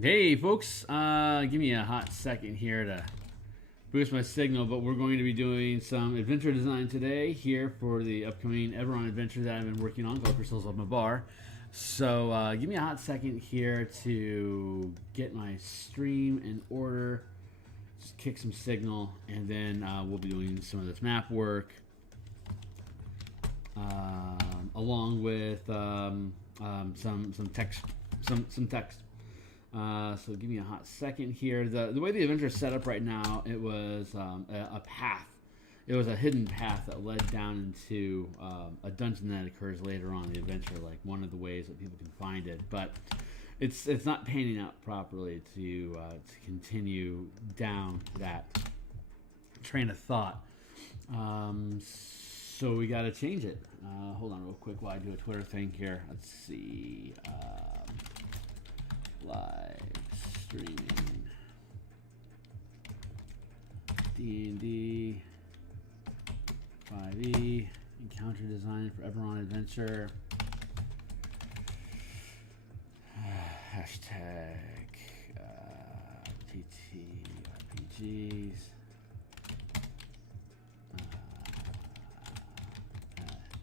Hey folks, give me a hot second here to boost my signal, but we're going to be doing some adventure design today here for the upcoming Eberron adventure that I've been working on called Crystals of Mabar. So give me a hot second here to get my stream in order, just kick some signal, and then we'll be doing some of this map work along with some text. So give me a hot second here. The way the adventure is set up right now, it was a path. It was a hidden path that led down into a dungeon that occurs later on in the adventure, like one of the ways that people can find it. But it's not panning out properly to continue down that train of thought. So we got to change it. Hold on real quick while I do a Twitter thing here. Let's see. Live streaming D&D 5e encounter design for Eberron adventure. Hashtag TTRPGs.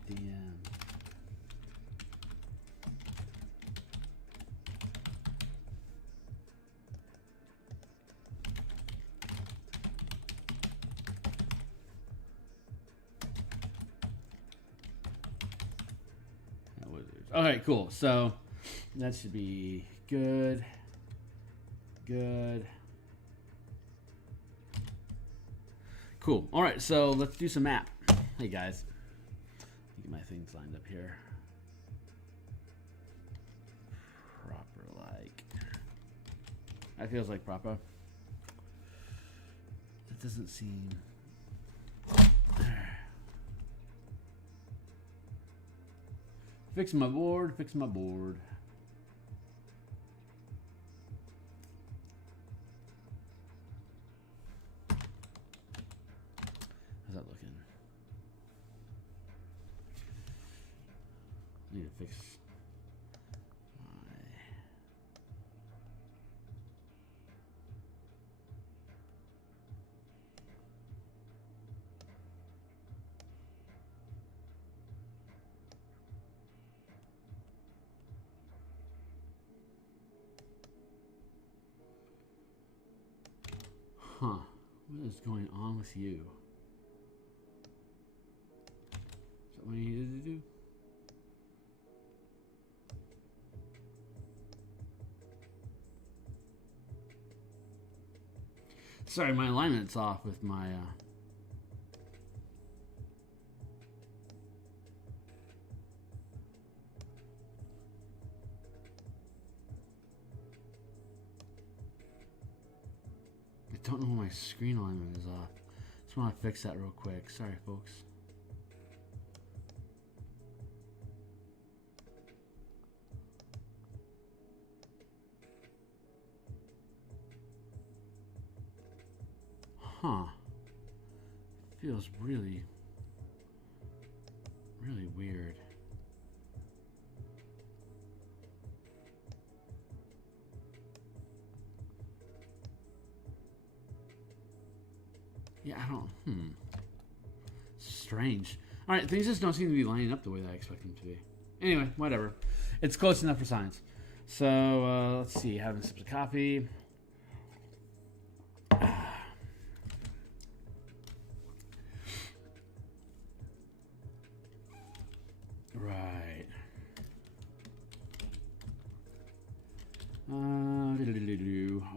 DM. Okay, cool. So that should be good. Good. Cool. All right, so let's do some map. Hey guys, get my things lined up here. Proper like. That feels like proper. That doesn't seem. Fix my board, fix my board. How's that looking? I need to fix my... Huh. What is going on with you? Is that what you needed to do? Sorry, my alignment's off with my... I don't know why my screen alignment is off. Just want to fix that real quick. Sorry, folks. Huh. Feels really, really weird. Yeah, I don't, strange. All right, things just don't seem to be lining up the way that I expect them to be. Anyway, whatever. It's close enough for science. So, let's see. Having sips of coffee. Right.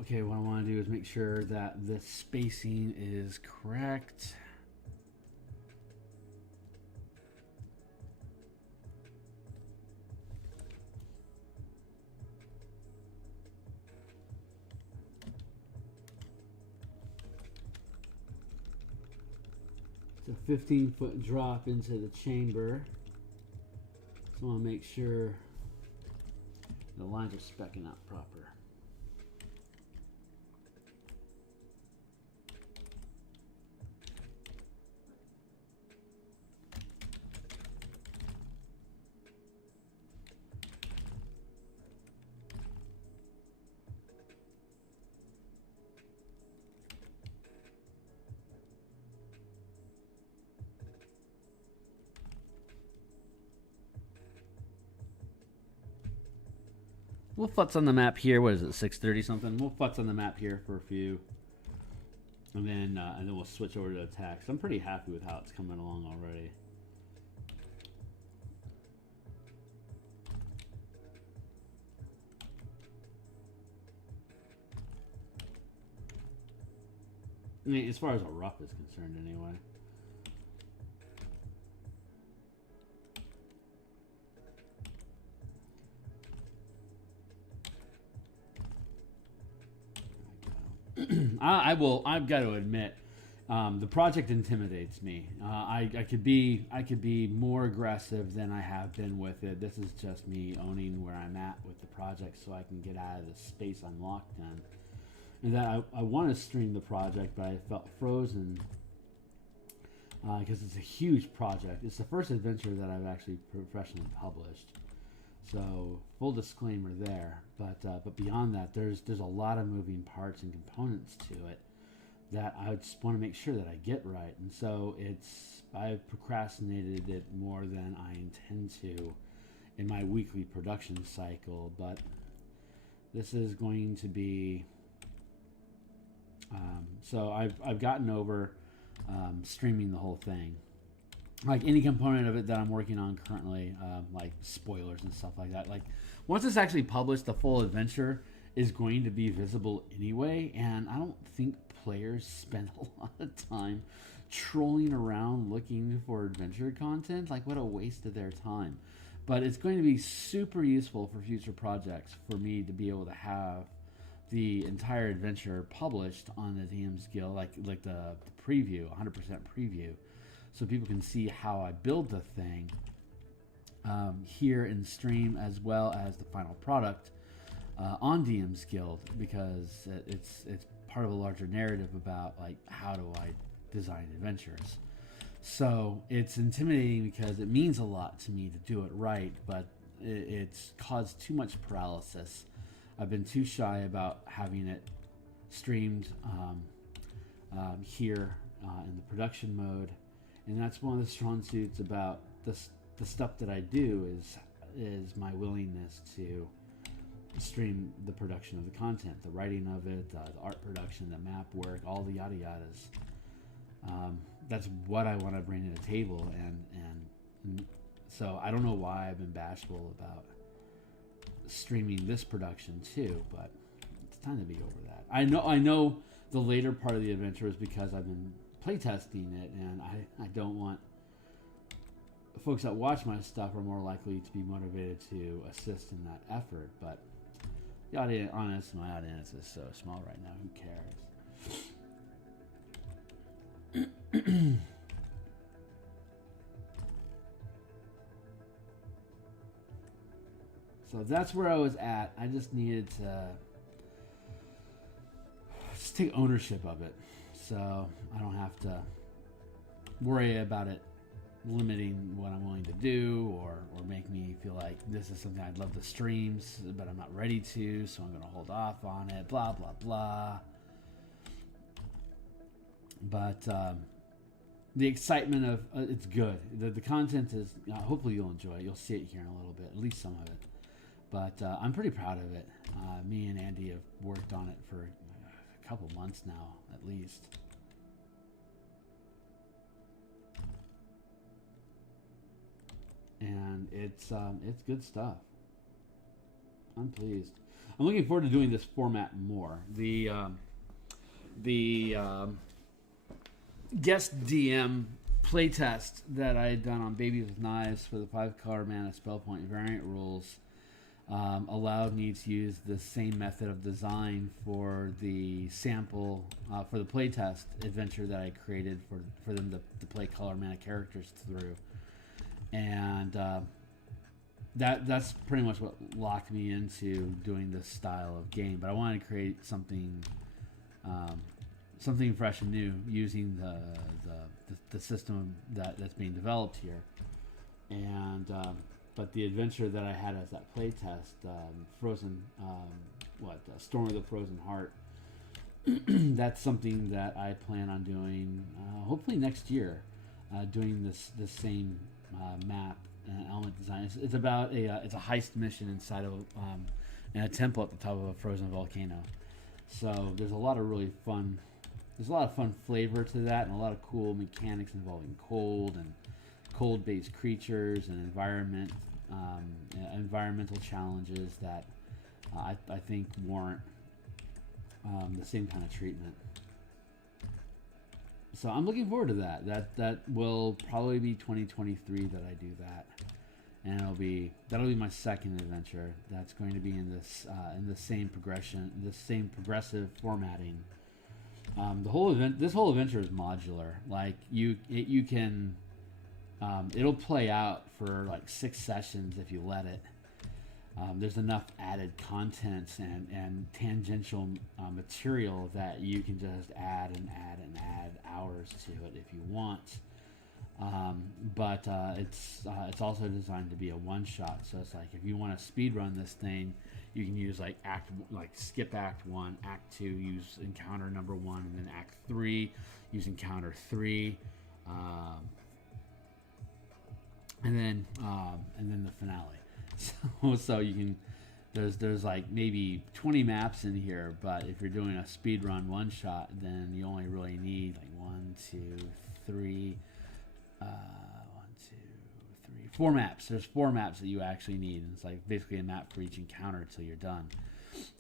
Okay, what I want to do is make sure that the spacing is correct. It's a 15-foot drop into the chamber. So I want to make sure the lines are specking out proper. We'll futz on the map here. What is it, 6:30 something? We'll futz on the map here for a few, and then we'll switch over to attacks. I'm pretty happy with how it's coming along already. I mean, as far as a rough is concerned, anyway. I've got to admit, the project intimidates me. I could be more aggressive than I have been with it. This is just me owning where I'm at with the project, so I can get out of the space I'm locked in. And that I want to stream the project, but I felt frozen because it's a huge project. It's the first adventure that I've actually professionally published. So full disclaimer there, but beyond that, there's a lot of moving parts and components to it that I just want to make sure that I get right. And so I've procrastinated it more than I intend to in my weekly production cycle. But this is going to be so I've gotten over streaming the whole thing. Like any component of it that I'm working on currently, like spoilers and stuff like that. Like once it's actually published, the full adventure is going to be visible anyway, and I don't think players spend a lot of time trolling around looking for adventure content. Like what a waste of their time. But it's going to be super useful for future projects for me to be able to have the entire adventure published on the DMsGuild, like the preview, 100% preview. So people can see how I build the thing here in stream, as well as the final product on DMsGuild, because it's part of a larger narrative about like how do I design adventures. So it's intimidating because it means a lot to me to do it right, but it's caused too much paralysis. I've been too shy about having it streamed here in the production mode. And that's one of the strong suits about the stuff that I do is my willingness to stream the production of the content, the writing of it, the art production, the map work, all the yada yadas. That's what I want to bring to the table, and so I don't know why I've been bashful about streaming this production too, but it's time to be over that. I know the later part of the adventure is because I've been playtesting it, and I don't want folks that watch my stuff are more likely to be motivated to assist in that effort. But the audience, my audience is so small right now. Who cares? So that's where I was at. I just needed to just take ownership of it, so I don't have to worry about it limiting what I'm willing to do, or make me feel like this is something I'd love to stream, but I'm not ready to, so I'm going to hold off on it, blah, blah, blah. But the excitement of it's good. The content is, hopefully you'll enjoy it. You'll see it here in a little bit, at least some of it. But I'm pretty proud of it. Me and Andy have worked on it for a couple months now, at least. And it's good stuff. I'm pleased. I'm looking forward to doing this format more. The guest DM playtest that I had done on Babies with Knives for the 5-color mana spell point variant rules allowed me to use the same method of design for the sample for the playtest adventure that I created for them to play color mana characters through. And that's pretty much what locked me into doing this style of game. But I wanted to create something fresh and new using the system that's being developed here. And but the adventure that I had as that playtest, Storm of the Frozen Heart, that's something that I plan on doing hopefully next year, doing this same map and element design. It's about it's a heist mission inside of and a temple at the top of a frozen volcano. So there's a lot of really fun. There's a lot of fun flavor to that, and a lot of cool mechanics involving cold and cold-based creatures and environmental challenges that I think warrant the same kind of treatment. So I'm looking forward to that. That will probably be 2023 that I do that, and that'll be my second adventure. That's going to be in the same progression, the same progressive formatting. This whole adventure is modular. Like you can, it'll play out for like 6 sessions if you let it. There's enough added content and tangential material that you can just add hours to it if you want. But it's also designed to be a one-shot. So it's like if you want to speed run this thing, you can use skip Act 1, Act 2, use encounter number 1, and then Act 3, use encounter 3, and then the finale. So you can there's like maybe 20 maps in here, but if you're doing a speed run one shot, then you only really need like 4 maps. There's 4 maps that you actually need, and it's like basically a map for each encounter until you're done.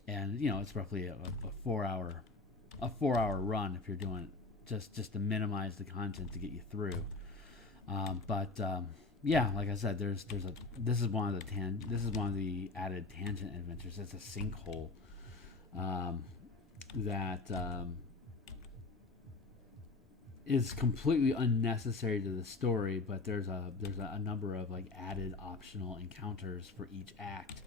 And it's roughly a 4-hour run if you're doing it just to minimize the content to get you through. Yeah, like I said, this is one of the added tangent adventures. It's a Sinkhole that is completely unnecessary to the story, but there's a number of like added optional encounters for each act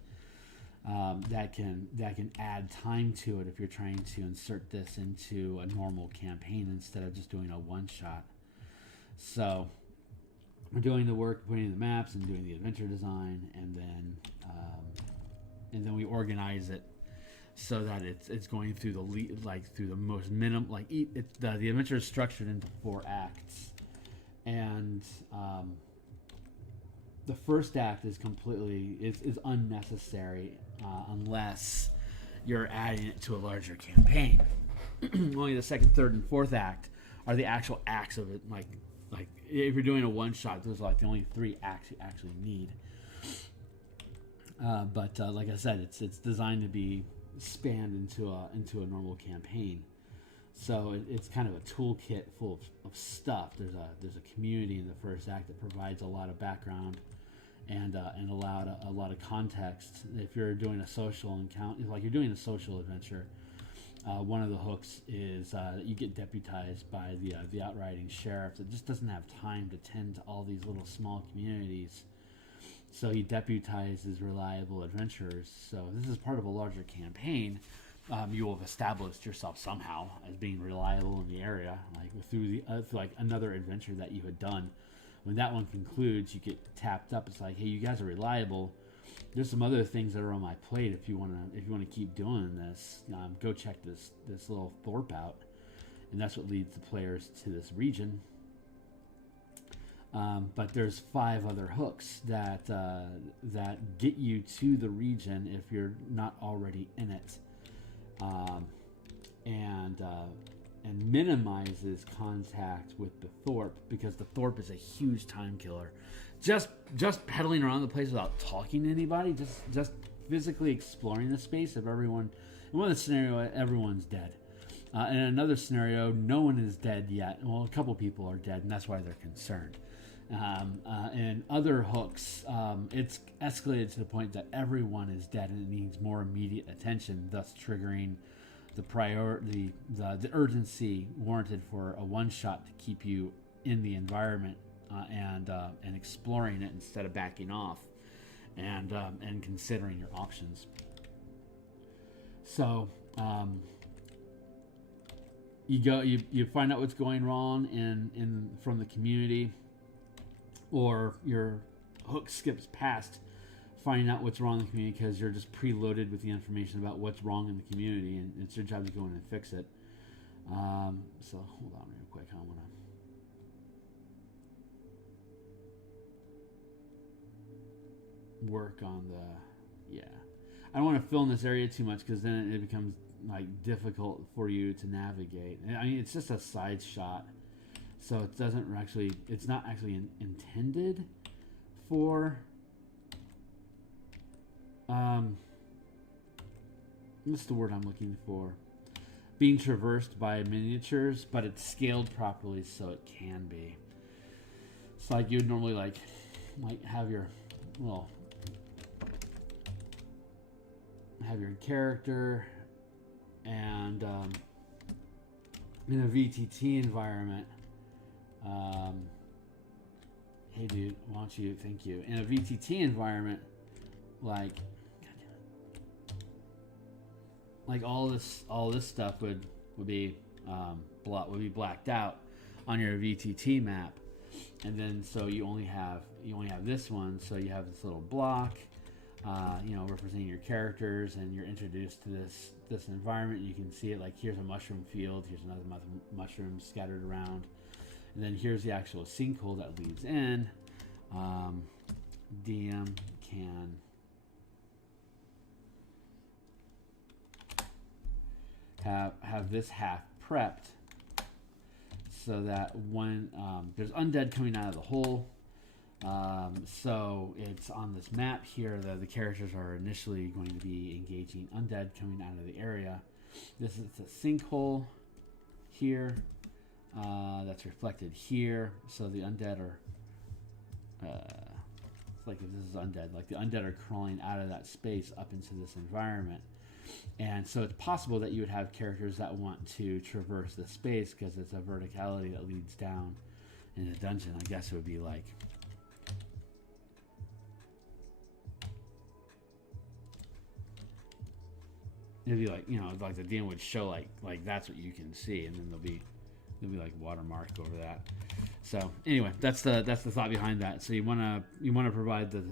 that can add time to it if you're trying to insert this into a normal campaign instead of just doing a one shot. So we're doing the work, putting in the maps and doing the adventure design, and then we organize it so that it's going through through the most minimum. The adventure is structured into 4 acts, and the first act is is unnecessary unless you're adding it to a larger campaign. Only the second, third, and fourth act are the actual acts of it. Like if you're doing a one shot, those are like the only 3 acts you actually need. But like I said, it's designed to be spanned into a normal campaign. So it's kind of a toolkit full of stuff. There's a community in the first act that provides a lot of background and a lot of context. If you're doing a social encounter, like you're doing a social adventure, one of the hooks is that you get deputized by the outriding sheriff that just doesn't have time to tend to all these little small communities. So he deputizes reliable adventurers. So this is part of a larger campaign. You will have established yourself somehow as being reliable in the area, like through another adventure that you had done. When that one concludes, you get tapped up. It's like, hey, you guys are reliable. There's some other things that are on my plate. If you want to keep doing this, go check this little Thorpe out, and that's what leads the players to this region. But there's 5 other hooks that get you to the region if you're not already in it, and minimizes contact with the Thorpe, because the Thorpe is a huge time killer. Just pedaling around the place without talking to anybody, just physically exploring the space of everyone. In one scenario, everyone's dead. In another scenario, no one is dead yet. Well, a couple people are dead, and that's why they're concerned. And other hooks, it's escalated to the point that everyone is dead and it needs more immediate attention, thus triggering the urgency warranted for a one shot to keep you in the environment and exploring it instead of backing off and considering your options. So you find out what's going wrong from the community, or your hook skips past finding out what's wrong in the community because you're just preloaded with the information about what's wrong in the community, and it's your job to go in and fix it. So hold on real quick. I want to work on I don't want to fill in this area too much because then it becomes like difficult for you to navigate. I mean, it's just a side shot, so it doesn't actually. It's not actually intended for. What's the word I'm looking for? Being traversed by miniatures, but it's scaled properly so it can be. So like you would normally like have your character and in a VTT environment. Hey dude, why don't you? Thank you. In a VTT environment, like all this stuff would be blacked out on your VTT map, and then so you only have this one. So you have this little block, representing your characters, and you're introduced to this environment. You can see it like here's a mushroom field, here's another mushroom scattered around, and then here's the actual sinkhole that leads in. DM can have this half prepped so that when there's undead coming out of the hole, so it's on this map here that the characters are initially going to be engaging undead coming out of the area. This is the sinkhole here that's reflected here, so the undead are it's like if this is undead, like the undead are crawling out of that space up into this environment. And so it's possible that you would have characters that want to traverse the space because it's a verticality that leads down in a dungeon. I guess it would be like like the DM would show like that's what you can see, and then there'll be like watermark over that. So anyway, that's the thought behind that. So you wanna provide the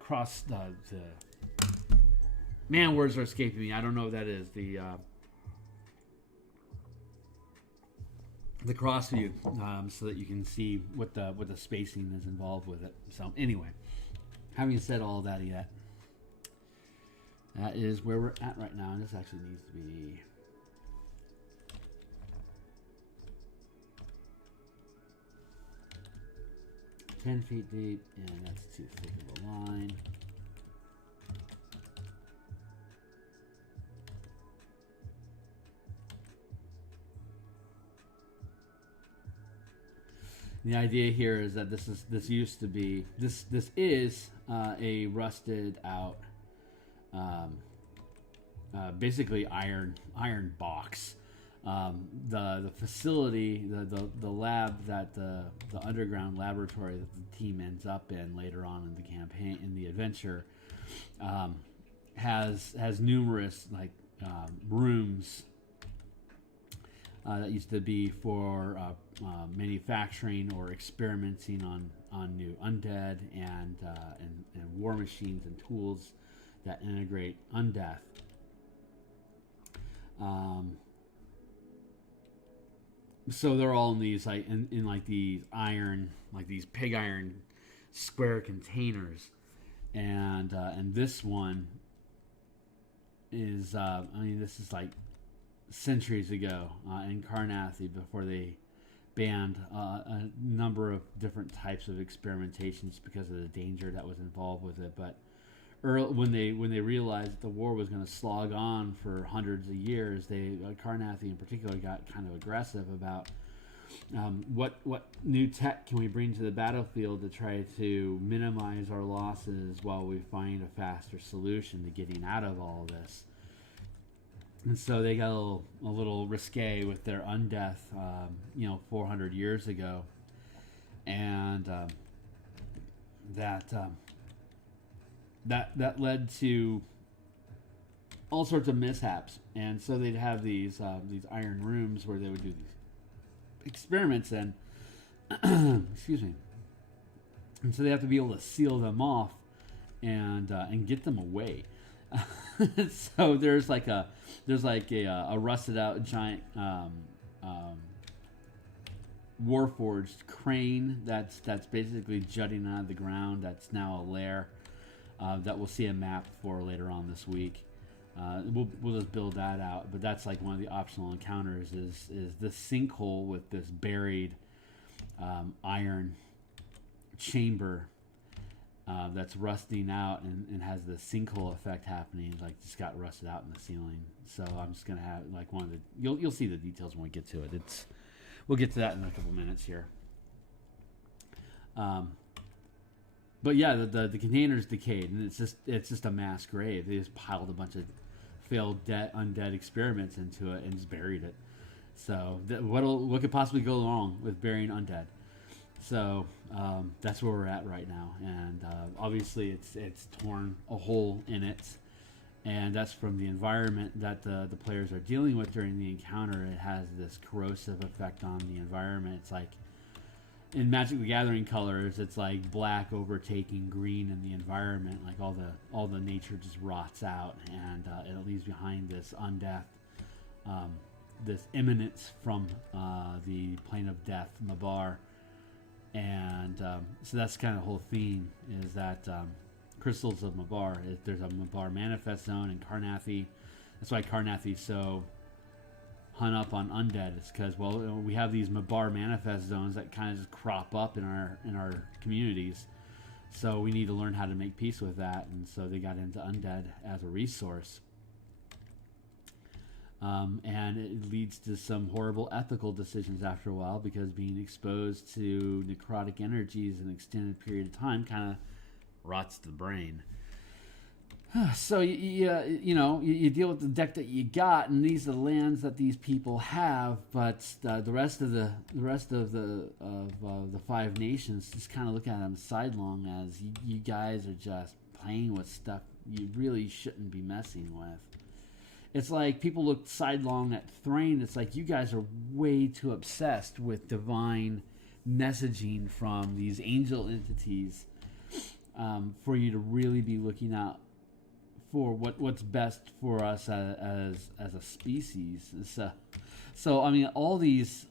cross the man, words are escaping me. I don't know what that is. The cross view, so that you can see what the spacing is involved with it. So anyway, having said all that yet, that is where we're at right now, and this actually needs to be 10 feet deep, and that's too thick of a line. The idea here is that this used to be this is a rusted out, basically iron box. The facility, the lab that the underground laboratory that the team ends up in later on in the campaign, in the adventure, has numerous rooms that used to be for manufacturing or experimenting on new undead and war machines and tools that integrate undeath. So they're all in these in these iron, these pig iron square containers, and this one is this is like centuries ago in Karnathi, before they banned a number of different types of experimentations because of the danger that was involved with it. But when they realized that the war was going to slog on for hundreds of years, Karnathi in particular got kind of aggressive about what new tech can we bring to the battlefield to try to minimize our losses while we find a faster solution to getting out of all this. And so they got a little risque with their undeath, 400 years ago, and that led to all sorts of mishaps. And so they'd have these iron rooms where they would do these experiments, and excuse me. And so they have to be able to seal them off and get them away. So there's a rusted out giant warforged crane that's basically jutting out of the ground. That's now a lair that we'll see a map for later on this week. We'll just build that out, but that's like one of the optional encounters is this sinkhole with this buried iron chamber that's rusting out and has the sinkhole effect happening, like just got rusted out in the ceiling. So I'm just gonna have like one of the you'll see the details when we get to it. We'll get to that in a couple minutes here. But yeah, the container's decayed, and it's just a mass grave. They just piled a bunch of failed undead experiments into it and just buried it. So what could possibly go wrong with burying undead? So that's where we're at right now, and obviously it's torn a hole in it, and that's from the environment that the players are dealing with during the encounter. It has this corrosive effect on the environment. It's like in Magic the Gathering colors, it's like black overtaking green in the environment. Like all the nature just rots out, and it leaves behind this undeath, this eminence from the plane of death, Mabar. And so that's kind of the whole theme, is that crystals of Mabar. There's a Mabar manifest zone in Karrnathi. That's why Karrnathi's so hung up on undead. It's because, well, we have these Mabar manifest zones that kind of just crop up in our communities. So we need to learn how to make peace with that. And so they got into undead as a resource. And it leads to some horrible ethical decisions after a while, because being exposed to necrotic energies an extended period of time kind of rots the brain. So you deal with the deck that you got, and these are the lands that these people have, but the rest of the five nations just kind of look at them sidelong as you guys are just playing with stuff you really shouldn't be messing with. It's like people look sidelong at Thrain. It's like you guys are way too obsessed with divine messaging from these angel entities for you to really be looking out for what's best for us as a species. So I mean, all these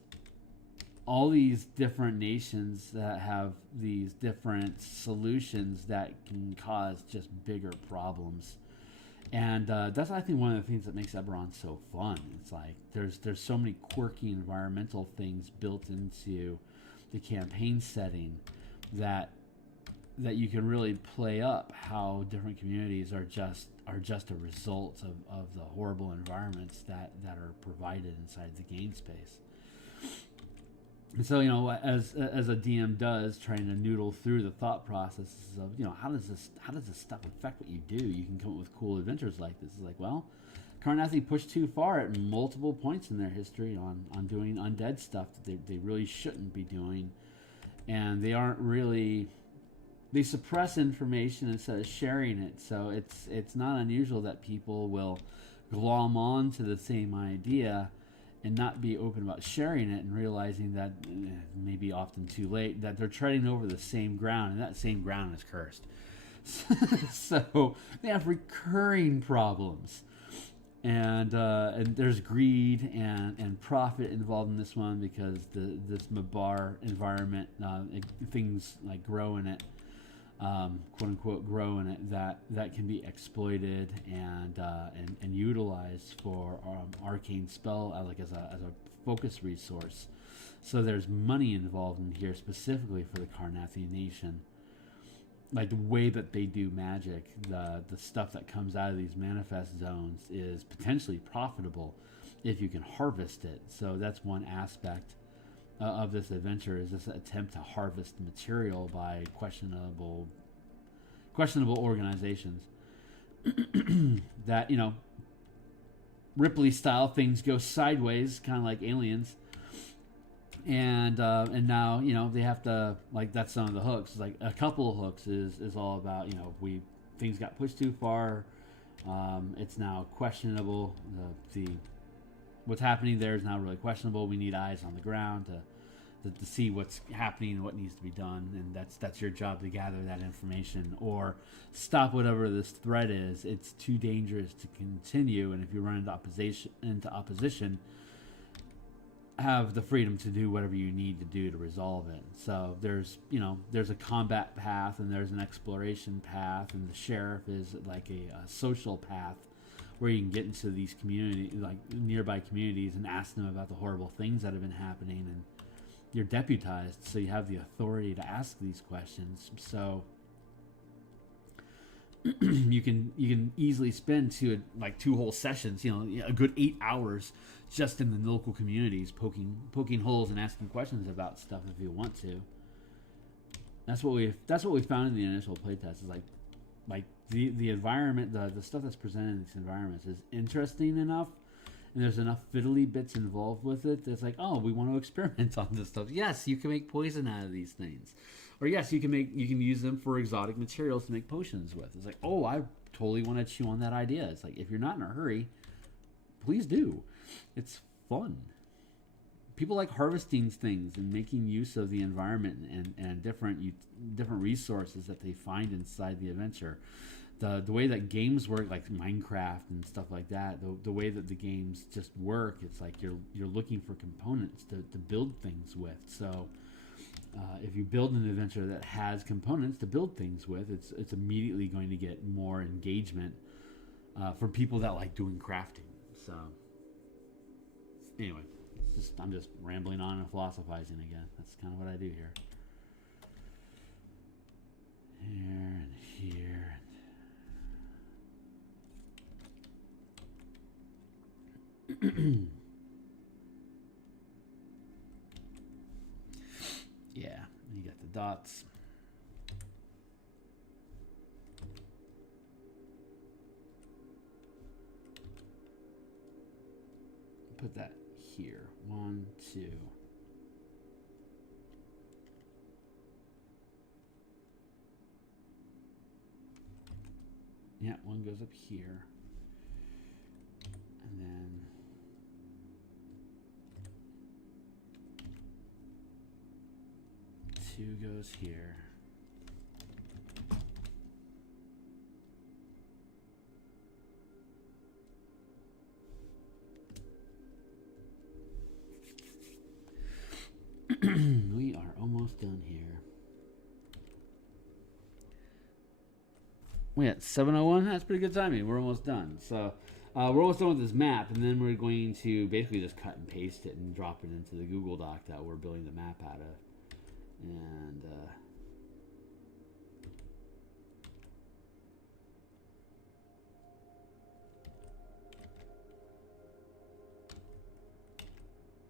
different nations that have these different solutions that can cause just bigger problems. And that's, I think, one of the things that makes Eberron so fun. It's like there's so many quirky environmental things built into the campaign setting that you can really play up how different communities are just a result of the horrible environments that are provided inside the game space. And so, as a DM does, trying to noodle through the thought processes of, how does this stuff affect what you do? You can come up with cool adventures like this. It's like, well, Karrnathi pushed too far at multiple points in their history on doing undead stuff that they really shouldn't be doing, and they suppress information instead of sharing it. So it's not unusual that people will glom on to the same idea and not be open about sharing it, and realizing that maybe often too late that they're treading over the same ground, and that same ground is cursed. So they have recurring problems, and there's greed and profit involved in this one, because this Mabar environment, things like grow in it, quote unquote grow in it, that can be exploited and utilized for arcane spell, like as a focus resource. So there's money involved in here specifically for the Karrnathi nation. Like the way that they do magic, the stuff that comes out of these manifest zones is potentially profitable if you can harvest it. So that's one aspect of this adventure, is this attempt to harvest material by questionable organizations that, Ripley style things go sideways, kind of like Aliens, and now they have to, like, that's some of the hooks. Like a couple of hooks is all about, things got pushed too far, it's now questionable, what's happening there is now really questionable. We need eyes on the ground to see what's happening and what needs to be done, and that's your job, to gather that information or stop whatever this threat is. It's too dangerous to continue, and if you run into opposition, have the freedom to do whatever you need to do to resolve it. So there's, you know, there's a combat path and there's an exploration path, and the sheriff is like a social path where you can get into these community, like nearby communities, and ask them about the horrible things that have been happening. And you're deputized, so you have the authority to ask these questions. So you can easily spend two whole sessions, you know, a good 8 hours just in the local communities, poking holes and asking questions about stuff if you want to. That's what we found in the initial playtest, is like the environment, the stuff that's presented in these environments is interesting enough, and there's enough fiddly bits involved with it that's like, oh, we want to experiment on this stuff. Yes, you can make poison out of these things, or yes, you can use them for exotic materials to make potions with. It's like, oh, I totally want to chew on that idea. It's like, if you're not in a hurry, please do. It's fun. People like harvesting things and making use of the environment and different resources that they find inside the adventure. The way that games work, like Minecraft and stuff like that, the way that the games just work, it's like you're looking for components to build things with. So if you build an adventure that has components to build things with, it's immediately going to get more engagement from people that like doing crafting. So anyway, I'm just rambling on and philosophizing again. That's kind of what I do here. Here and here. Yeah, you got the dots. Put that here. 1, 2. Yeah, one goes up here. And then two goes here. We are almost done here. We at 7:01. That's pretty good timing. We're almost done. So we're almost done with this map, and then we're going to basically just cut and paste it and drop it into the Google Doc that we're building the map out of. And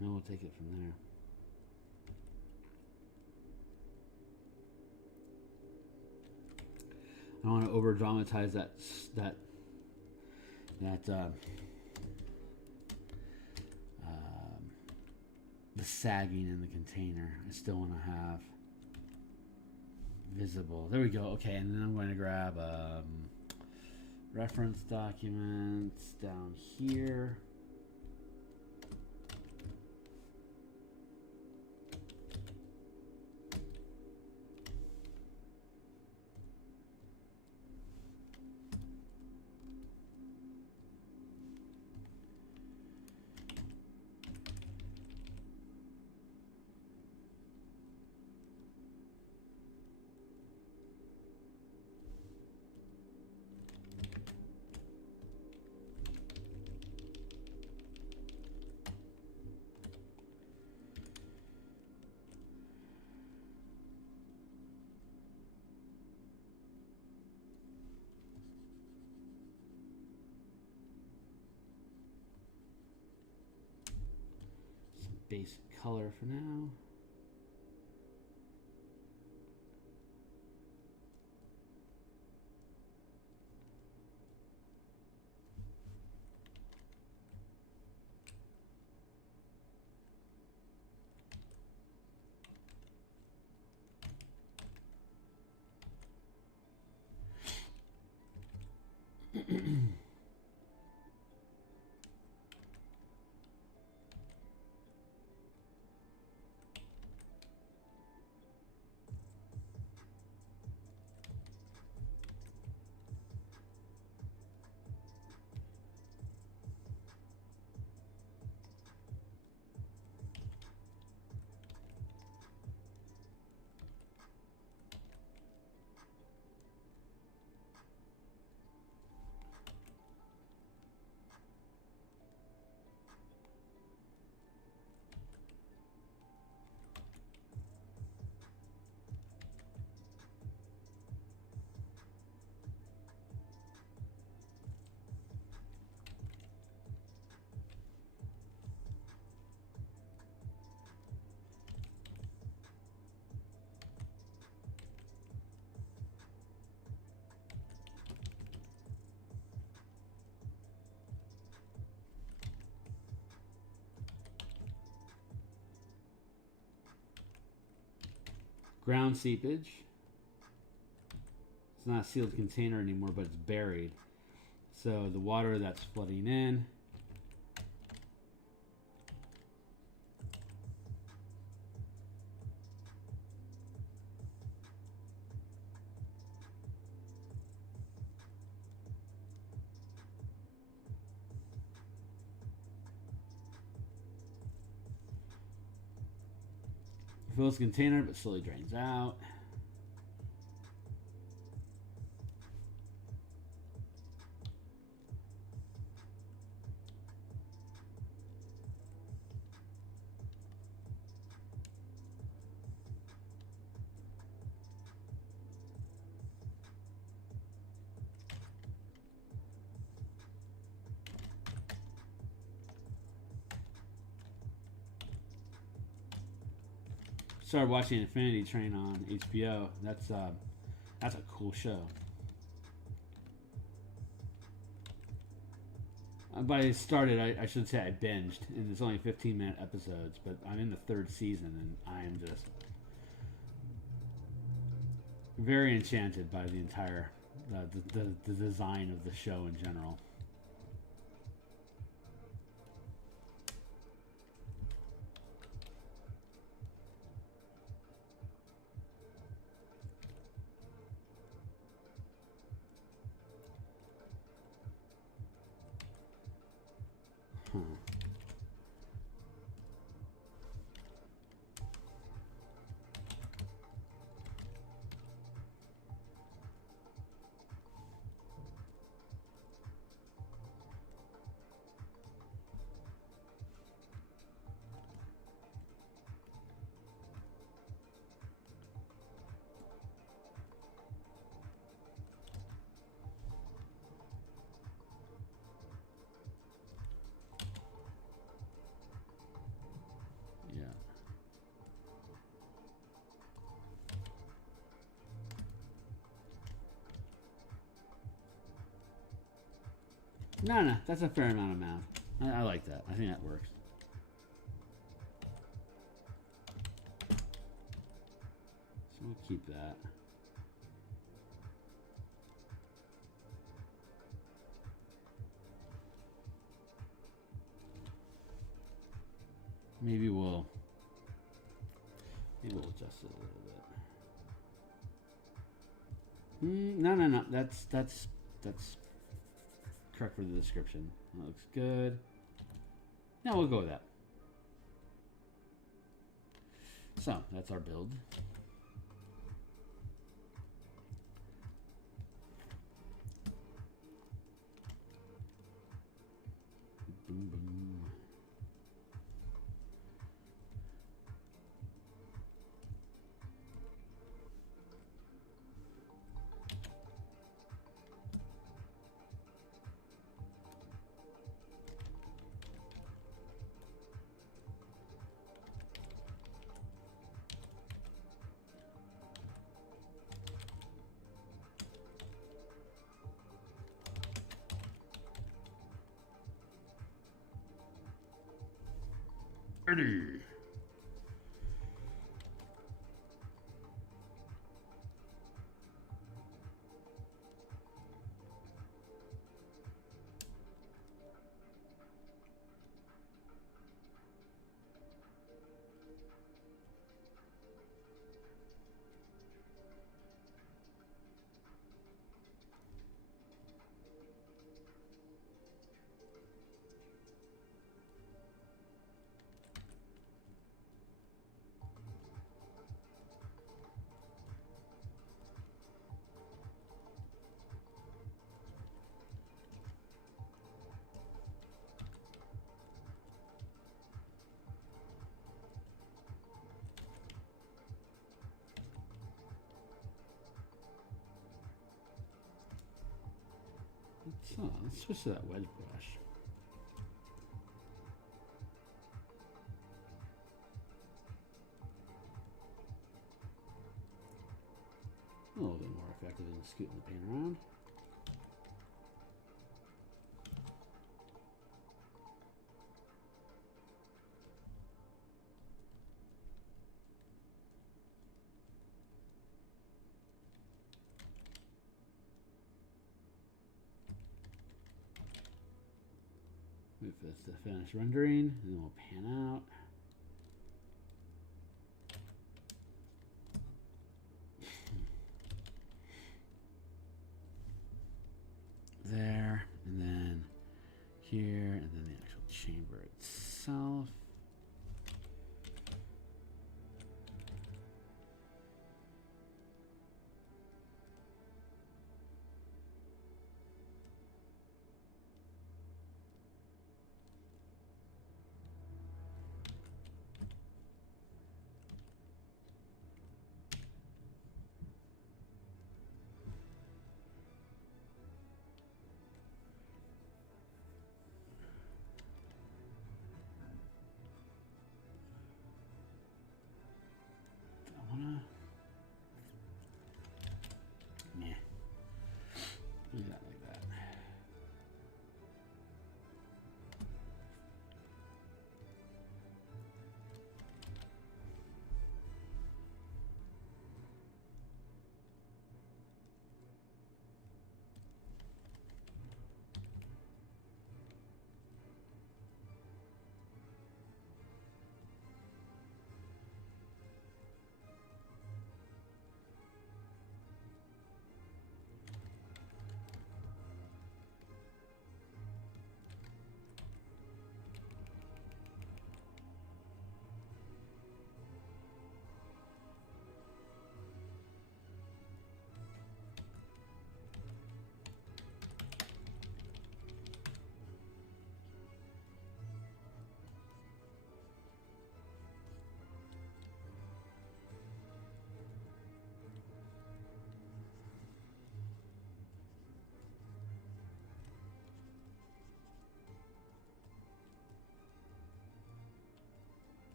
then we'll take it from there. I don't want to over dramatize that the sagging in the container. I still want to have visible. There we go. Okay, and then I'm going to grab reference documents down here. Basic color for now. Ground seepage. It's not a sealed container anymore, but it's buried. So the water that's flooding in. Fills the container, but slowly drains out. Started watching Infinity Train on HBO. That's a cool show. But I started, I should say I binged, and it's only 15-minute episodes, but I'm in the 3rd season, and I am just very enchanted by the entire, the design of the show in general. No, that's a fair amount of mound. I like that. I think that works. So we'll keep that. Maybe we'll adjust it a little bit. No. That's correct for the description. That looks good. Now we'll go with that. So that's our build. Boom, boom. Ready. Let's switch to that wedge brush. A little bit more effective than scooting the paint around. Wait for this to finish rendering, and then we'll pan out. There, and then here, and then the actual chamber itself. Yeah. Leave that like that.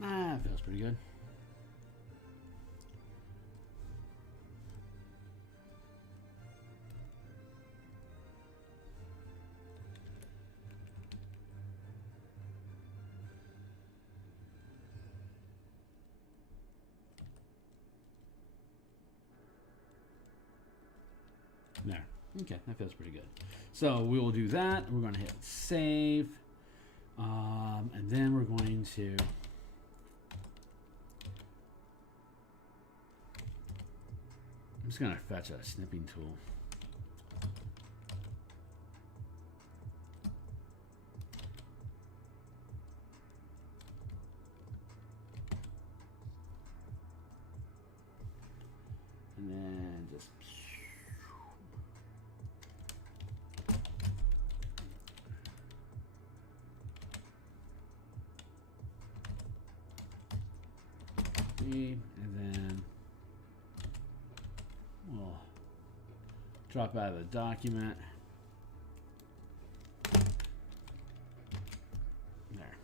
Ah, feels pretty good. There. Okay, that feels pretty good. So we will do that. We're going to hit save. And then we're going to I'm just going to fetch a snipping tool. And then just and then we'll drop out of the document. There.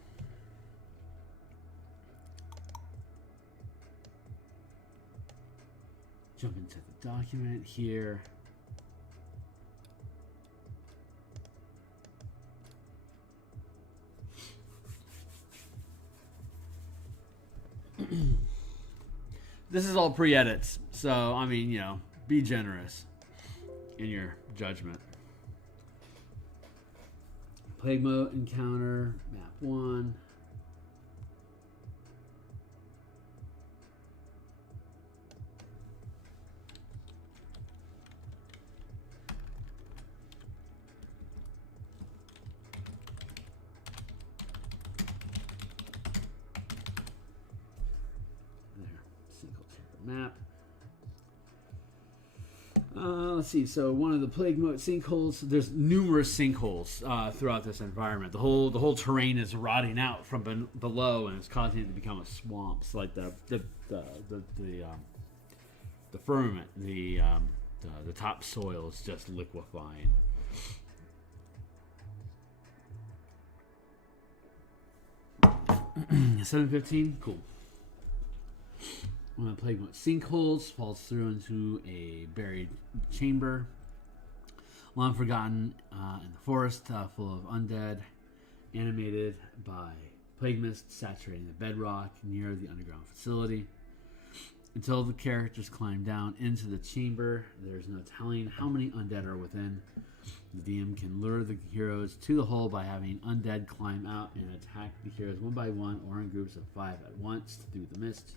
Jump into the document here. This is all pre-edits, so I mean, you know, be generous in your judgment. Plague moat encounter, map 1. Map. Let's see. So one of the plague moat sinkholes. There's numerous sinkholes throughout this environment. The whole terrain is rotting out from below, and it's causing it to become a swamp. It's like the firmament, the top soil is just liquefying. $7.15. Cool. One of the plague moat sinkholes falls through into a buried chamber. Long forgotten in the forest, full of undead, animated by plague mist saturating the bedrock near the underground facility. Until the characters climb down into the chamber, there's no telling how many undead are within. The DM can lure the heroes to the hole by having undead climb out and attack the heroes one by one or in groups of 5 at once through the mist.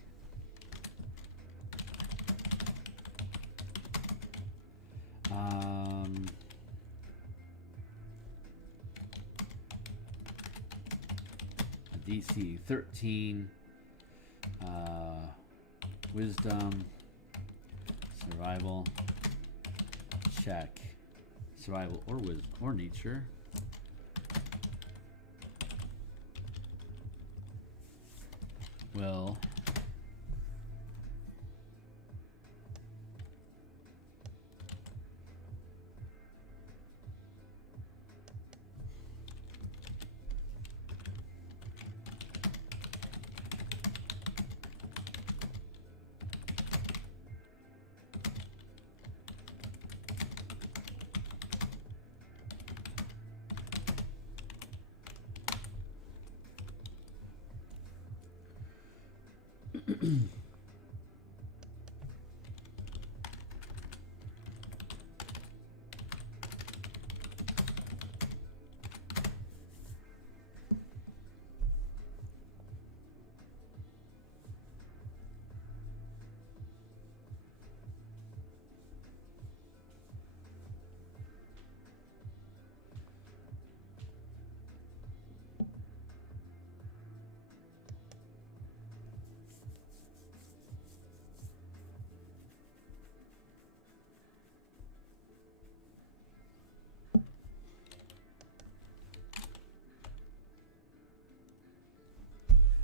A DC 13. Wisdom, survival, check, survival or wisdom or nature. Will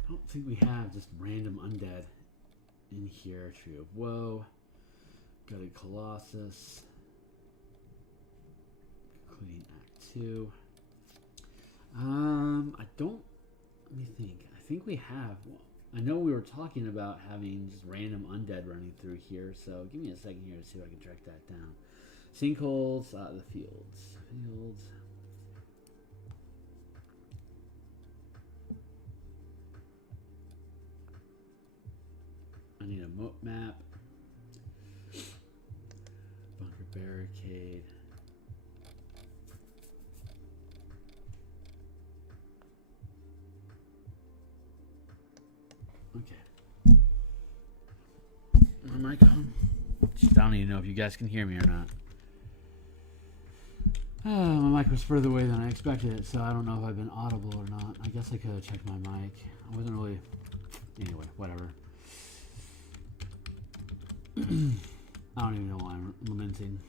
I don't think we have just random undead in here. Tree of Woe, Gutted Colossus, including Act 2. I don't. Let me think. I think we have. Well, I know we were talking about having just random undead running through here. So give me a second here to see if I can track that down. Sinkholes, the fields. I need a moat map. Bunker barricade. Okay. My mic on? I don't even know if you guys can hear me or not. My mic was further away than I expected it, so I don't know if I've been audible or not. I guess I could have checked my mic. I wasn't really... Anyway, whatever. I don't even know why I'm lamenting.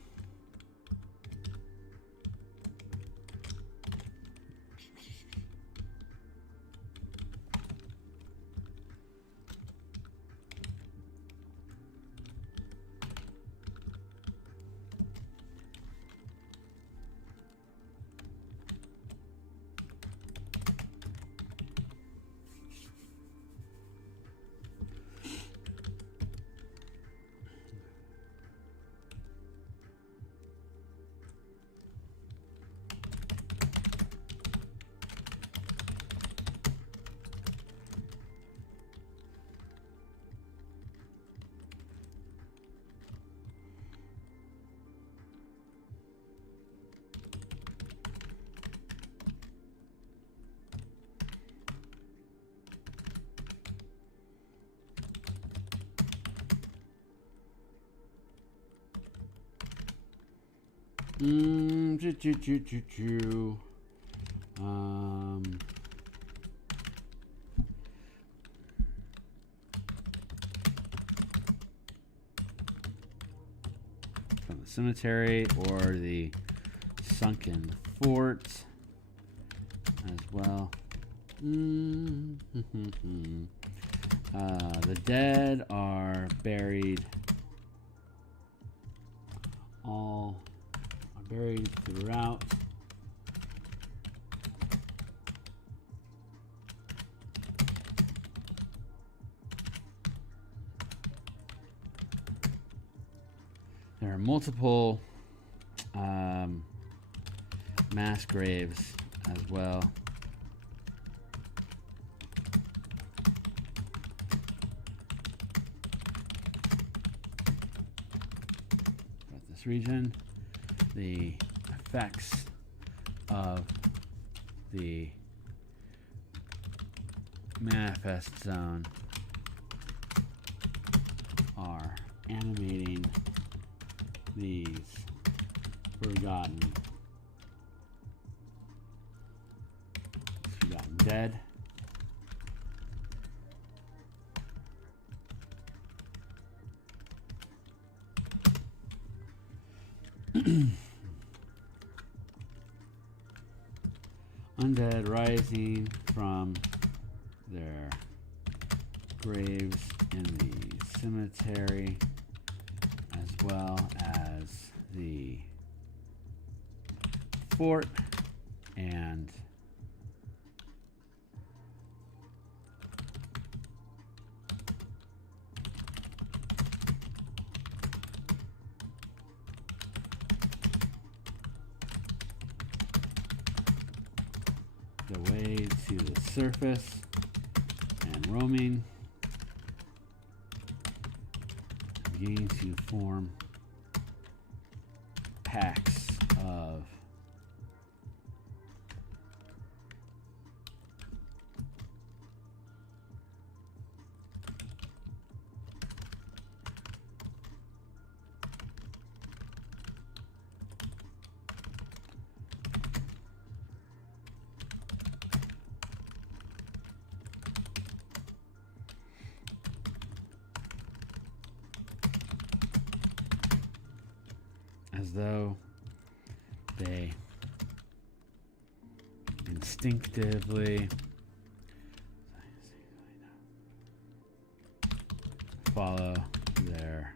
From the cemetery or the sunken fort as well. The dead are buried. All are buried throughout. There are multiple mass graves as well. this region, the effects of the manifest zone are animating these forgotten dead. Undead rising from their graves in the cemetery, as well as the fort and the way to the surface and roaming, beginning to form packs of as though they instinctively follow their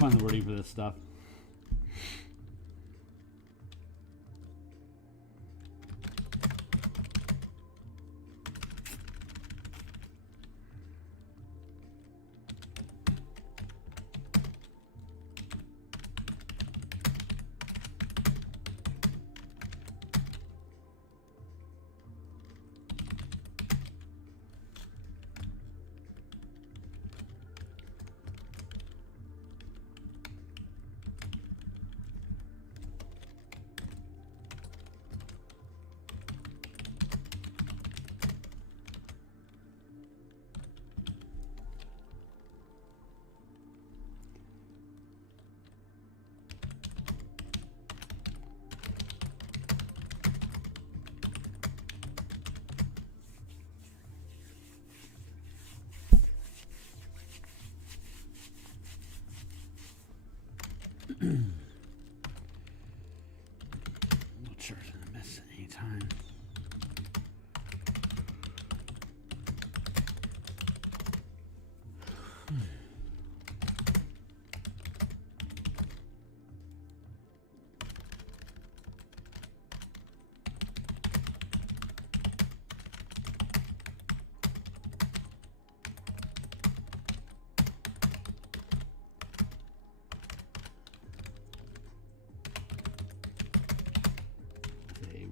We'll find the wording for this stuff. Not sure if I'm gonna miss any time.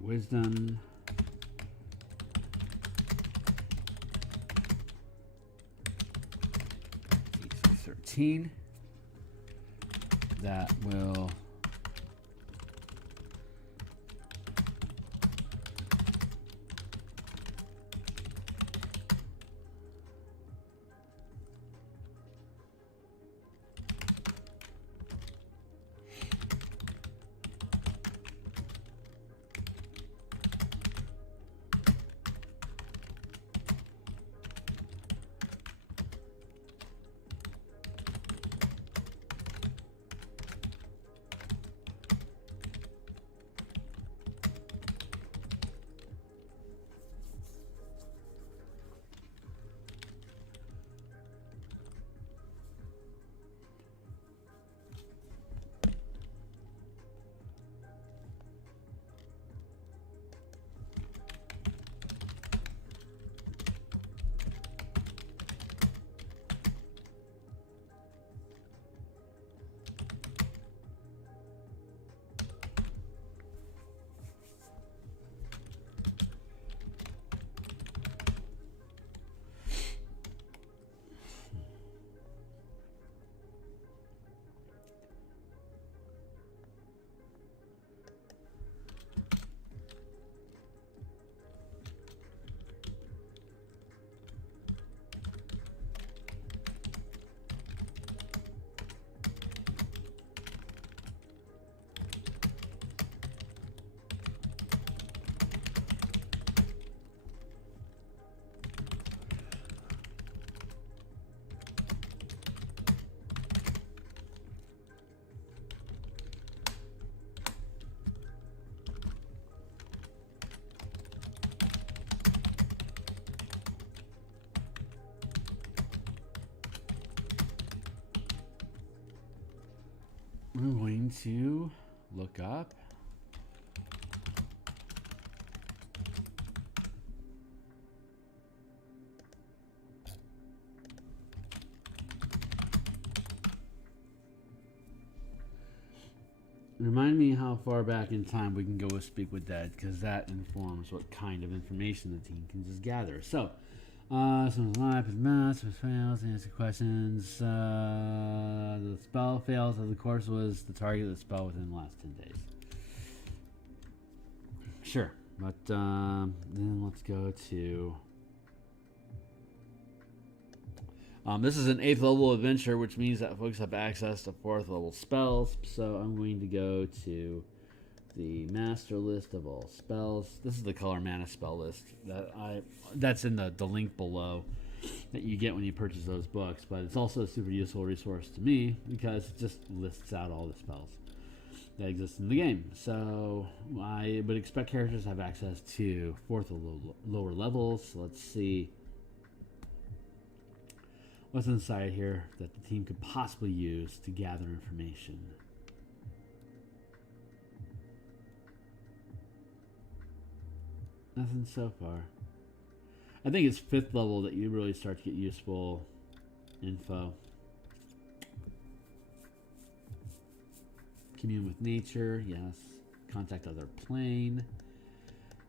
Wisdom. DC 13. That will we're going to look up remind me how far back in time we can go with Speak with Dead, because that informs what kind of information the team can just gather. So, someone's life is mass, fails, answer questions. The spell fails of the course was the target of the spell within the last 10 days. Sure, but then let's go to... this is an 8th level adventure, which means that folks have access to 4th level spells. So I'm going to go to the master list of all spells. This is the color mana spell list that's in the link below that you get when you purchase those books. But it's also a super useful resource to me because it just lists out all the spells that exist in the game. So I would expect characters to have access to 4th or lower levels. So let's see what's inside here that the team could possibly use to gather information. Nothing so far. I think it's 5th level that you really start to get useful info. Commune with nature, yes. Contact other plane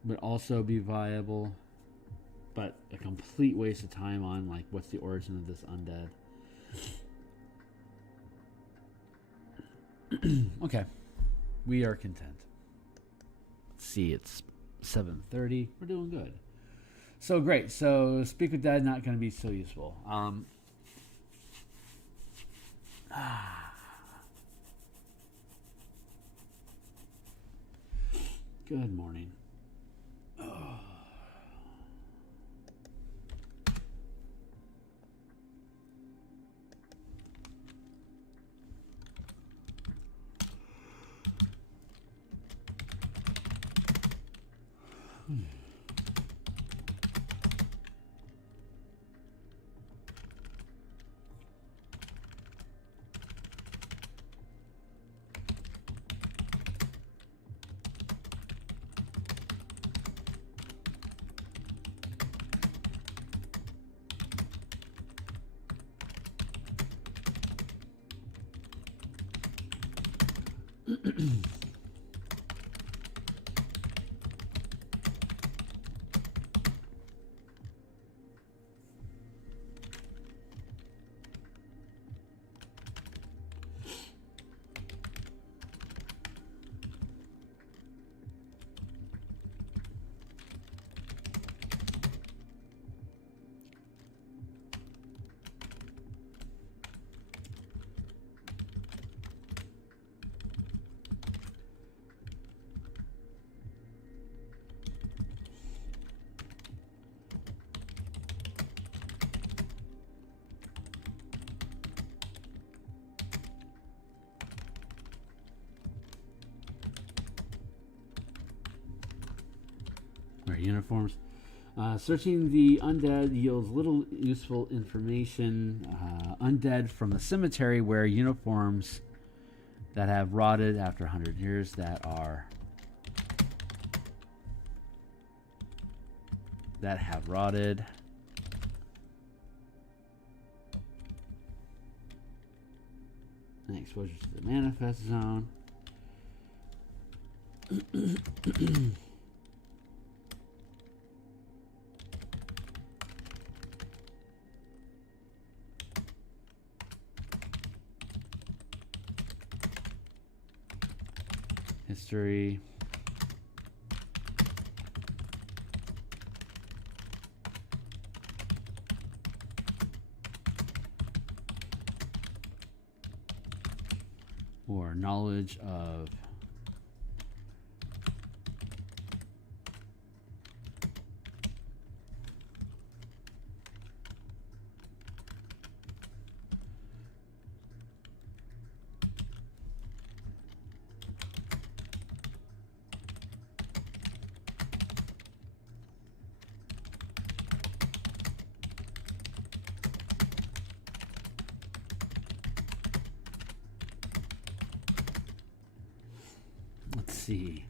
would also be viable, but a complete waste of time on like what's the origin of this undead. Okay, we are content. Let's see, it's 7:30. We're doing good. So great. So Speak with Dad not going to be so useful. Good morning. Uniforms. Searching the undead yields little useful information. Undead from the cemetery wear uniforms that have rotted after 100 years that have rotted. And exposure to the manifest zone. History. Or knowledge of see.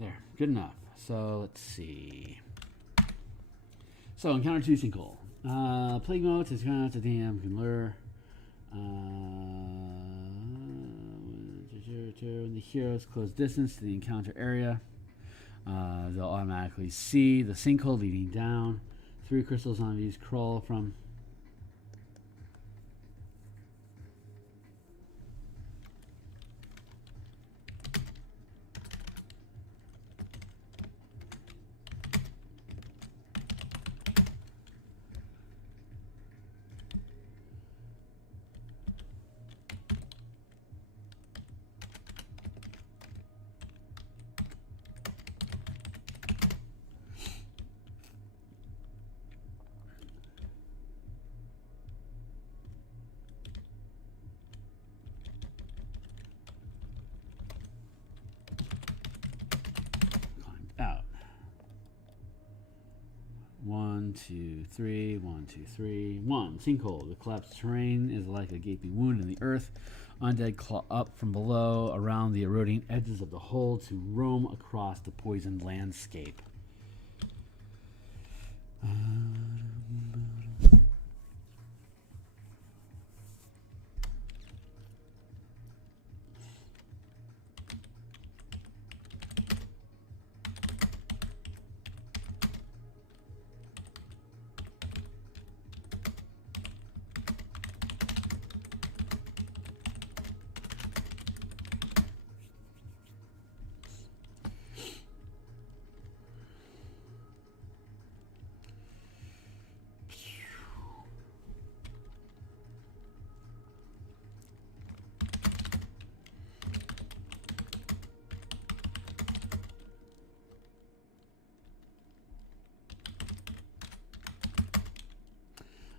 There, good enough. So let's see. So encounter 2 Sinkhole. Plague mode is going to DM can lure. When the heroes close distance to the encounter area, they'll automatically see the sinkhole leading down. 3 crystal zombies crawl from. Out. 1, 2, 3. 1, 2, 3. 1. Sinkhole. The collapsed terrain is like a gaping wound in the earth. Undead claw up from below around the eroding edges of the hole to roam across the poisoned landscape.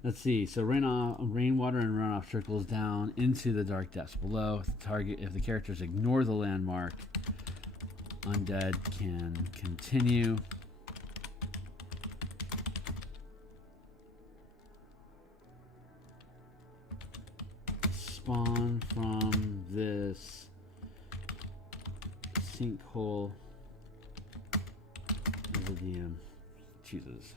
Let's see. So rainwater and runoff trickles down into the dark depths below. If the characters ignore the landmark, undead can continue. Spawn from this sinkhole. As the DM chooses.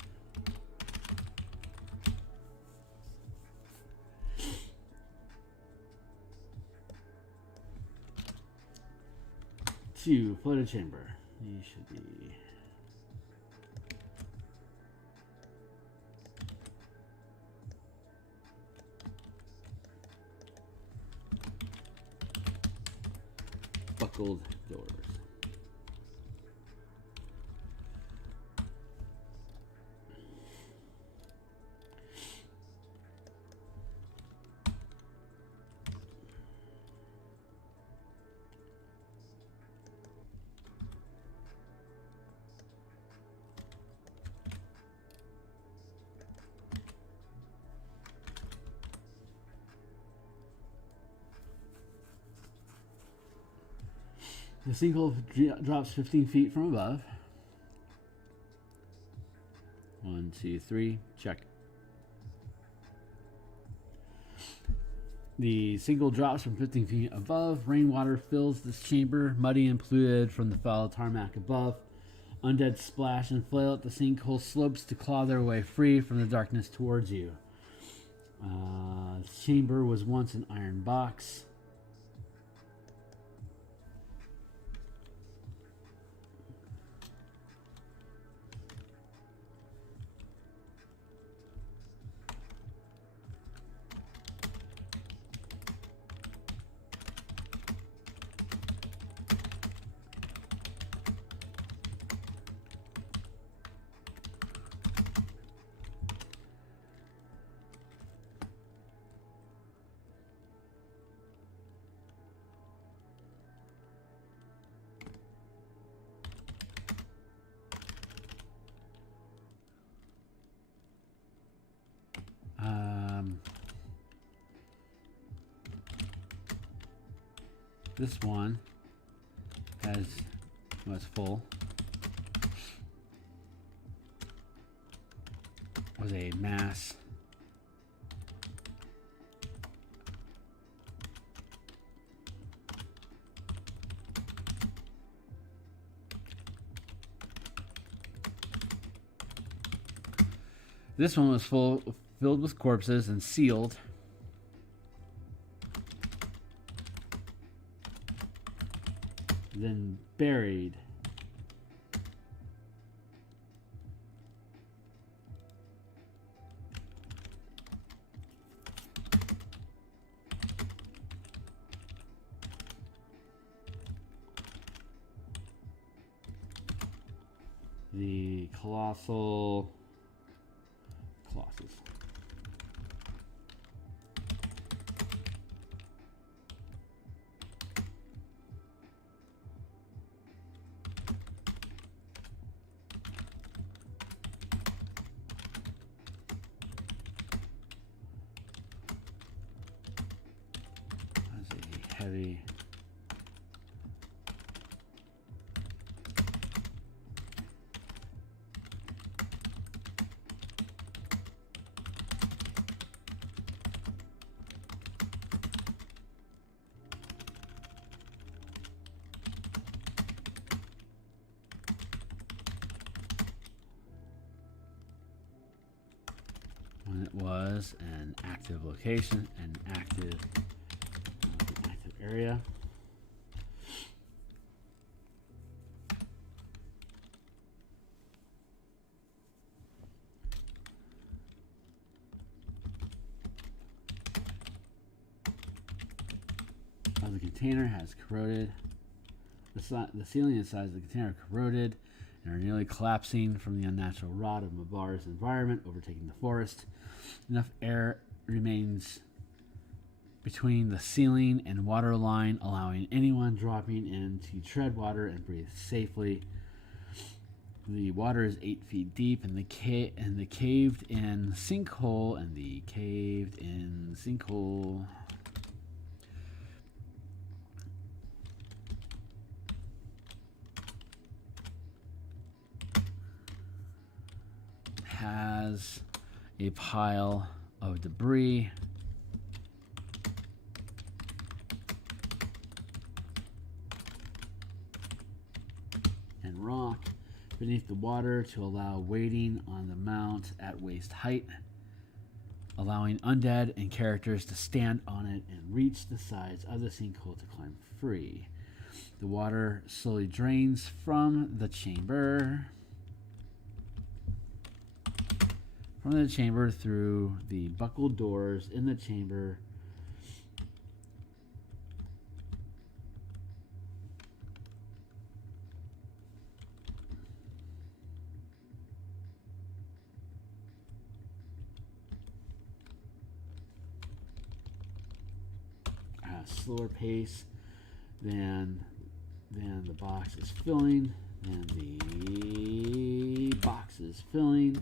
To flooded chamber. You should be. Buckled doors. The sinkhole drops 15 feet from above. 1, 2, 3. Check. The sinkhole drops from 15 feet above. Rainwater fills this chamber, muddy and polluted from the foul tarmac above. Undead splash and flail at the sinkhole slopes to claw their way free from the darkness towards you. The chamber was once an iron box. This one was full. Was a mass. This one was filled with corpses and sealed. Then buried. The Colossus. Heavy. When it was an active location, an active area. The container has corroded. The ceiling and sides of the container are corroded and are nearly collapsing from the unnatural rot of Mabar's environment overtaking the forest. Enough air remains between the ceiling and water line, allowing anyone dropping in to tread water and breathe safely. The water is 8 feet deep in the caved-in sinkhole, has a pile of debris. And rock beneath the water to allow wading on the mount at waist height, allowing undead and characters to stand on it and reach the sides of the sinkhole to climb free. The water slowly drains from the chamber. Through the buckled doors in the chamber. At a slower pace than the box is filling. And the box is filling.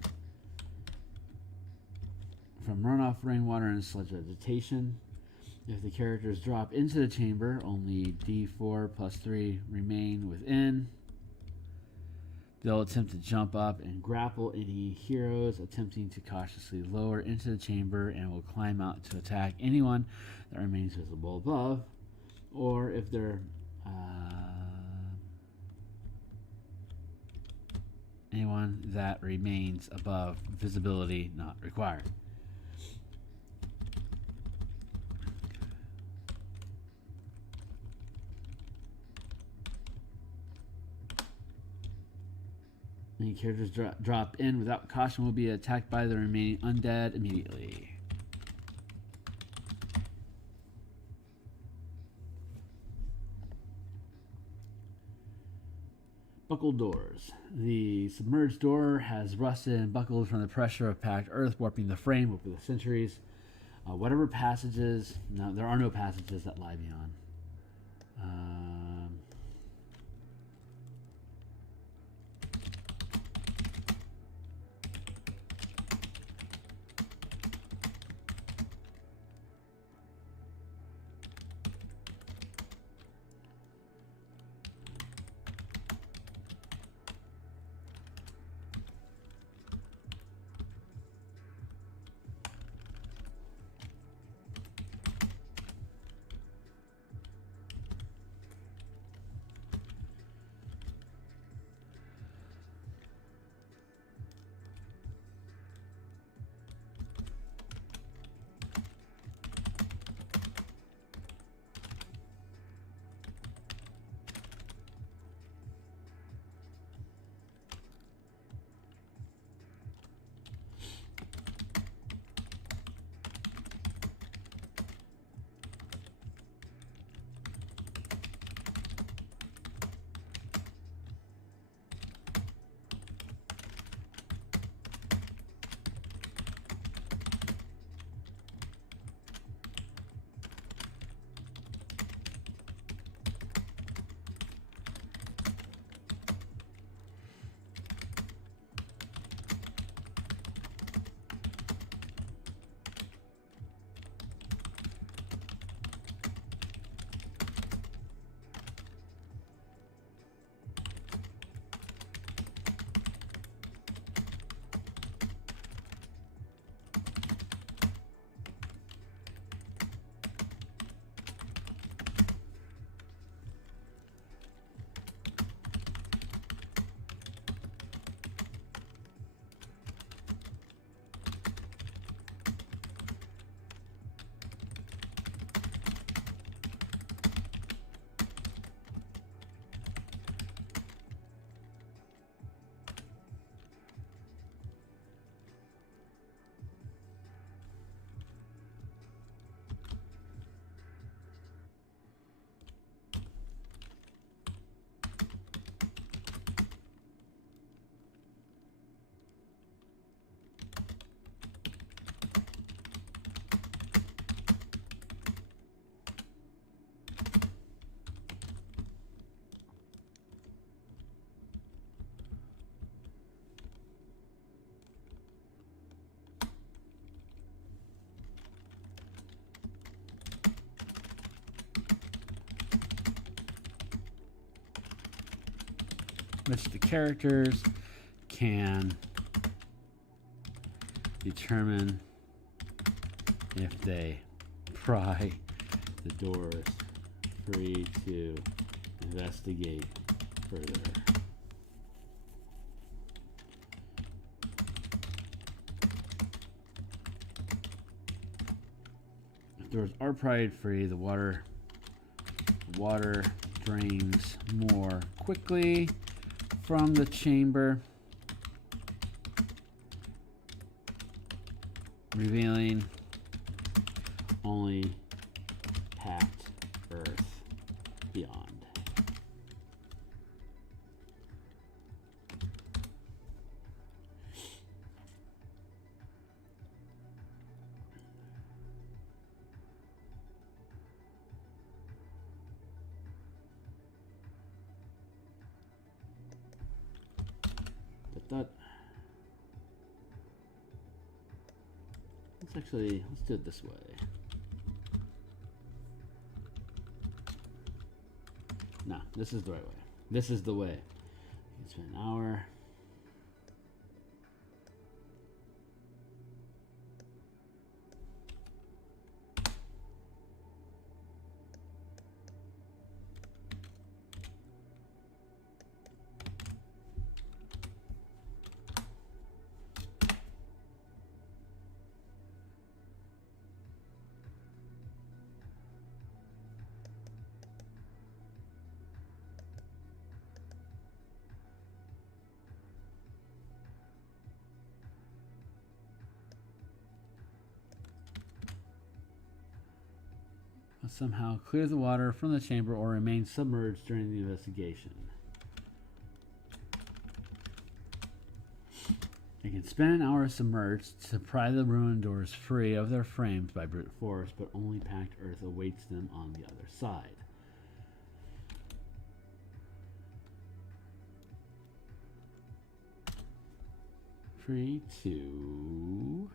From runoff rainwater and sludge vegetation. If the characters drop into the chamber, only D4 plus 3 remain within. They'll attempt to jump up and grapple any heroes attempting to cautiously lower into the chamber, and will climb out to attack anyone that remains visible above. Or if they're anyone that remains above visibility not required. Any characters drop in without caution will be attacked by the remaining undead immediately. Buckled doors. The submerged door has rusted and buckled from the pressure of packed earth, warping the frame over the centuries. Whatever passages... No, there are no passages that lie beyond. Which the characters can determine if they pry the doors free to investigate further. If doors are pried free, the water drains more quickly from the chamber, revealing only packed earth beyond. Let's do it this way. No, this is the right way. This is the way. It's been an hour. somehow clear the water from the chamber or remain submerged during the investigation. You can spend an hour submerged to pry the ruined doors free of their frames by brute force, but only packed earth awaits them on the other side. Free to...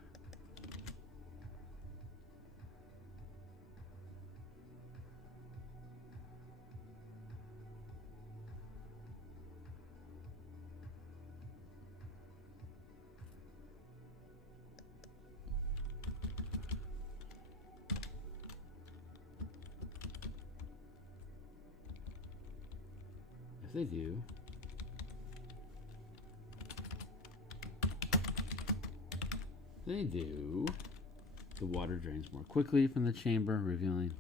If they do... They do. The water drains more quickly from the chamber, revealing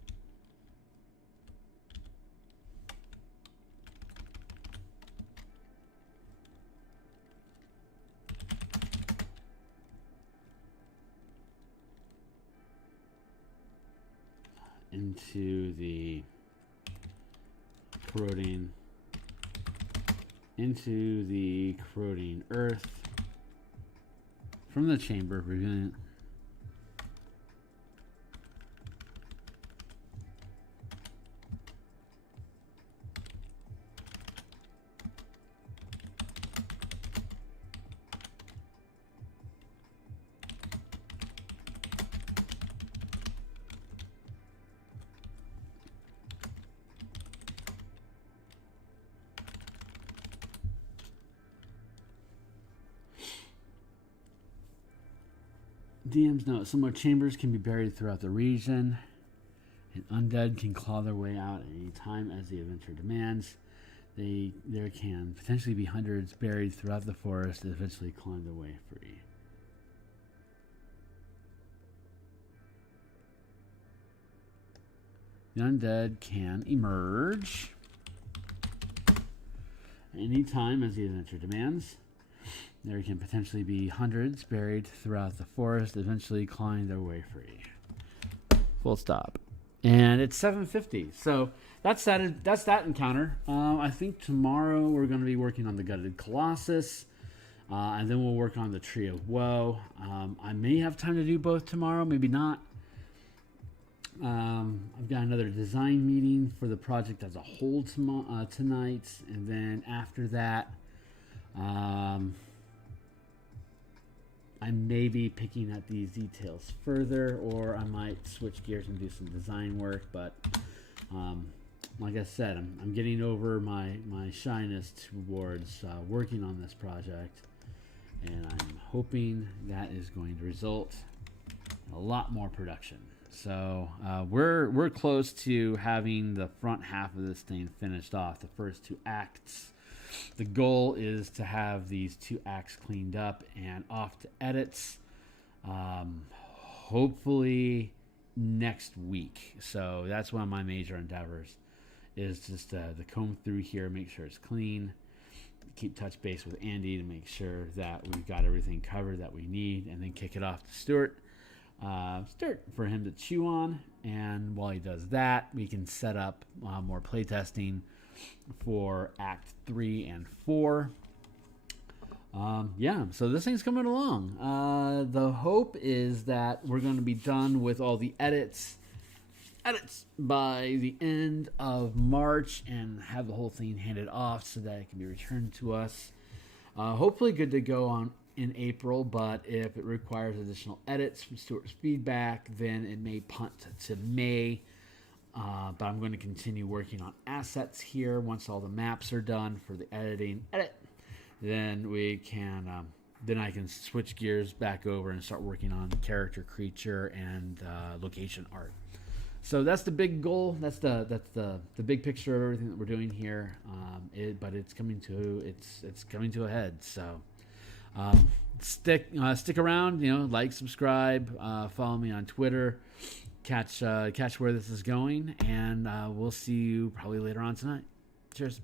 into the corroding earth from the chamber, revealing DM's note, similar chambers can be buried throughout the region, and undead can claw their way out at any time as the adventure demands. There can potentially be hundreds buried throughout the forest that eventually climb their way free. The undead can emerge at any time as the adventure demands. There can potentially be hundreds buried throughout the forest, eventually clawing their way free. Full stop. And it's 7:50. So that's that encounter. I think tomorrow we're going to be working on the Gutted Colossus. And then we'll work on the Tree of Woe. I may have time to do both tomorrow, maybe not. I've got another design meeting for the project as a whole tonight. And then after that, I may be picking at these details further, or I might switch gears and do some design work. But like I said, I'm getting over my shyness towards working on this project, and I'm hoping that is going to result in a lot more production. So we're close to having the front half of this thing finished off, the first two acts. The goal is to have these two acts cleaned up and off to edits, hopefully next week. So that's one of my major endeavors, is just to comb through here, make sure it's clean, keep touch base with Andy to make sure that we've got everything covered that we need, and then kick it off to Stuart for him to chew on. And while he does that, we can set up more playtesting for Act 3 and 4. So this thing's coming along. The hope is that we're going to be done with all the edits by the end of March and have the whole thing handed off so that it can be returned to us. Hopefully good to go on in April, but if it requires additional edits from Stuart's feedback, then it may punt to May. But I'm going to continue working on assets here. Once all the maps are done for the edit, then we can, then I can switch gears back over and start working on character, creature, and location art. So that's the big goal. That's the big picture of everything that we're doing here. But it's coming to a head. So stick around. Like, subscribe, follow me on Twitter. Catch where this is going, and we'll see you probably later on tonight. Cheers.